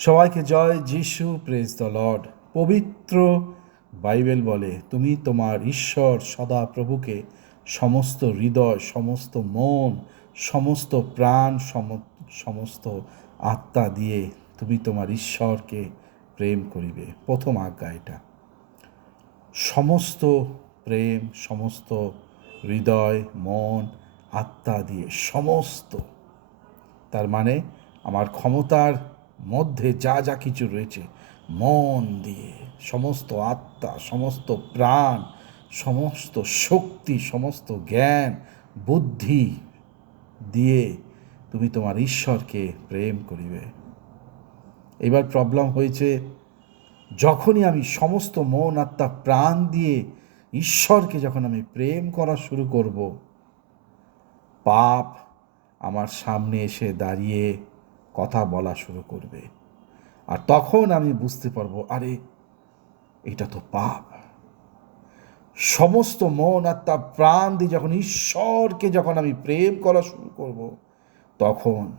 সবাইকে জয় যিশু প্রেজ দ্য লর্ড পবিত্র বাইবেল বলে, তুমি তোমার ঈশ্বর সদা প্রভুকে সমস্ত হৃদয়, সমস্ত মন, সমস্ত প্রাণ সম- সমস্ত আত্মা দিয়ে তুমি তোমার ঈশ্বরকে প্রেম করিবে। প্রথম আজ্ঞা এটা। সমস্ত প্রেম, সমস্ত হৃদয়, মন, আত্মা দিয়ে সমস্ত, তার মানে আমার ক্ষমতার মধ্যে যা যা কিছু রয়েছে, মন দিয়ে, সমস্ত আত্মা, সমস্ত প্রাণ, সমস্ত শক্তি, সমস্ত জ্ঞান, বুদ্ধি দিয়ে তুমি তোমার ঈশ্বরকে প্রেম করিবে। এবার প্রবলেম হয়েছে, যখনই আমি সমস্ত মন, আত্মা, প্রাণ দিয়ে ঈশ্বরকে যখন আমি প্রেম করা শুরু করব, পাপ আমার সামনে এসে দাঁড়িয়ে কথা বলা শুরু করবে। আর তখন আমি বুঝতে পারব, আরে, এটা তো পাপ। সমস্ত মন, আত্মা, প্রাণ দিয়ে যখন ঈশ্বরকে যখন আমি প্রেম করা শুরু করব, তখন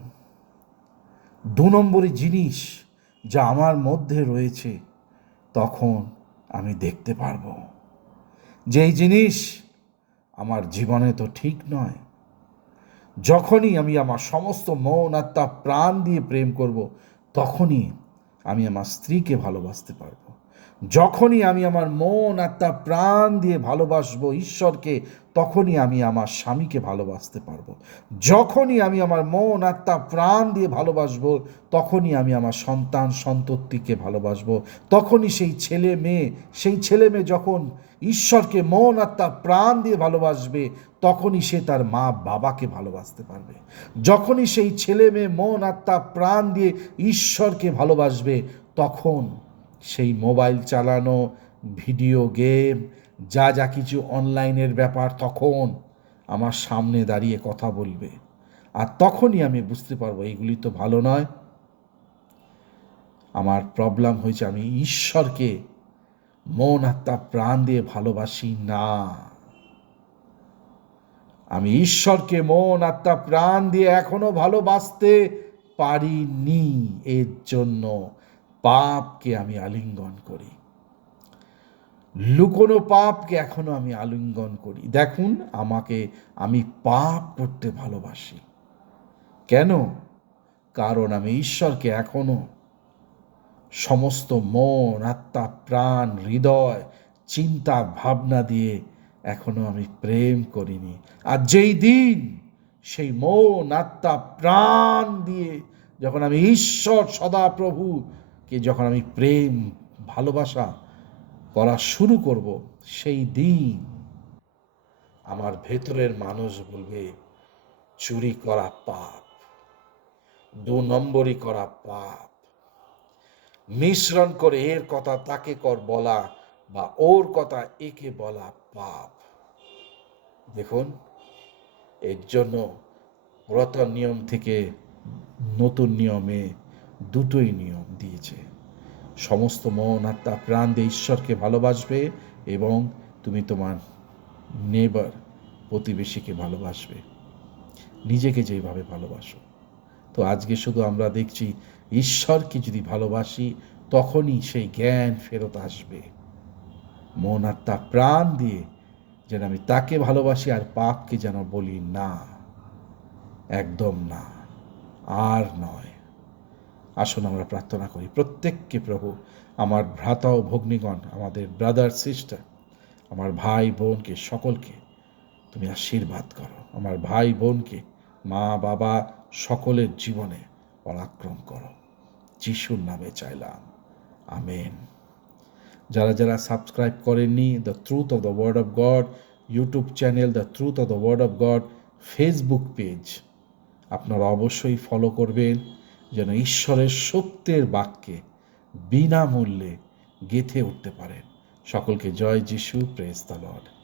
দু নম্বরই জিনিস যা আমার মধ্যে রয়েছে, তখন আমি দেখতে পারব। যেই জিনিস আমার জীবনে তো ঠিক নয় যখনই আমি আমার সমস্ত মন, আত্মা, প্রাণ দিয়ে প্রেম করব, তখনই আমি আমার স্ত্রীকে ভালোবাসতে পারব। যখনই আমি আমার মন, আত্মা, প্রাণ দিয়ে ভালোবাসবো ঈশ্বরকে, তখনই আমি আমার স্বামীকে ভালোবাসতে পারব। যখনই আমি আমার মন, আত্মা, প্রাণ দিয়ে ভালোবাসবো, তখনই আমি আমার সন্তান, সন্ততিকে ভালোবাসবো। তখনই সেই ছেলে মেয়ে, সেই ছেলে মেয়ে যখন ঈশ্বরকে মন, আত্মা, প্রাণ দিয়ে ভালোবাসবে, তখনই সে তার মা, বাবাকে ভালোবাসতে পারবে। যখনই সেই ছেলে মেয়ে মন, আত্মা, প্রাণ দিয়ে ঈশ্বরকে ভালোবাসবে, তখন সেই মোবাইল চালানো, ভিডিও গেম, যা যা কিছু অনলাইনের ব্যাপার তখন আমার সামনে দাঁড়িয়ে কথা বলবে। আর তখনই আমি বুঝতে পারব এইগুলি তো ভালো নয়। আমার প্রবলেম হয়েছে আমি ঈশ্বরকে মন আত্মা প্রাণ দিয়ে ভালোবাসি না। আমি ঈশ্বরকে মন আত্মা প্রাণ দিয়ে এখনও ভালোবাসতে পারিনি। এর জন্য পাপকে আমি আলিঙ্গন করি। লুকোনো পাপকে এখনও আমি আলিঙ্গন করি। দেখুন, আমাকে আমি পাপ করতে ভালোবাসি। কেন? কারণ আমি ঈশ্বরকে এখনও সমস্ত মন, আত্মা, প্রাণ, হৃদয়, চিন্তা, ভাবনা দিয়ে এখনও আমি প্রেম করিনি। আর যেই দিন সেই মন, আত্মা, প্রাণ দিয়ে যখন আমি ঈশ্বর সদা প্রভুকে যখন আমি প্রেম, ভালোবাসা করা শুরু করব, সেই দিন আমার ভেতরের মানুষ বলবে, চুরি করা পাপ, দু নম্বরই করা পাপ। মিশ্রণ করে, এর কথা তাকে কর বলা বা ওর কথা একে বলা পাপ। দেখুন, এর জন্য পুরাতন নিয়ম থেকে নতুন নিয়মে দুটোই নিয়ম দিয়েছে। সমস্ত মন, আত্মা, প্রাণ দিয়ে ঈশ্বরকে ভালোবাসবে এবং তুমি তোমার নেবার প্রতিবেশীকে ভালোবাসবে। নিজেকে যেইভাবে ভালোবাসো। তো আজকে শুধু আমরা দেখছি, ঈশ্বরকে যদি ভালোবাসি, তখনই সেই জ্ঞান ফেরত আসবে। মন, আত্মা, প্রাণ দিয়ে যেন আমি তাকে ভালোবাসি আর পাপকে যেন বলি না। একদম না। আর নয়। আসুন আমরা প্রার্থনা করি। প্রত্যেককে প্রভু, আমার ভ্রাতা ও ভগ্নীগণ, আমাদের ব্রাদার সিস্টার আমার ভাই, বোনকে সকলকে তুমি আশীর্বাদ করো। আমার ভাই, বোনকে মা, বাবা সকলের জীবনে পরাক্রম করো। যিশুর নামে চাইলাম। আমেন। যারা যারা সাবস্ক্রাইব করেননি the truth of the word of God YouTube channel the truth of the word of God Facebook page আপনারা অবশ্যই ফলো করবেন। যেন ঈশ্বরের সত্যের বাক্যে বিনামূল্যে গেথে উঠতে পারেন। সকলকে জয় যিশু প্রেস দ্য লর্ড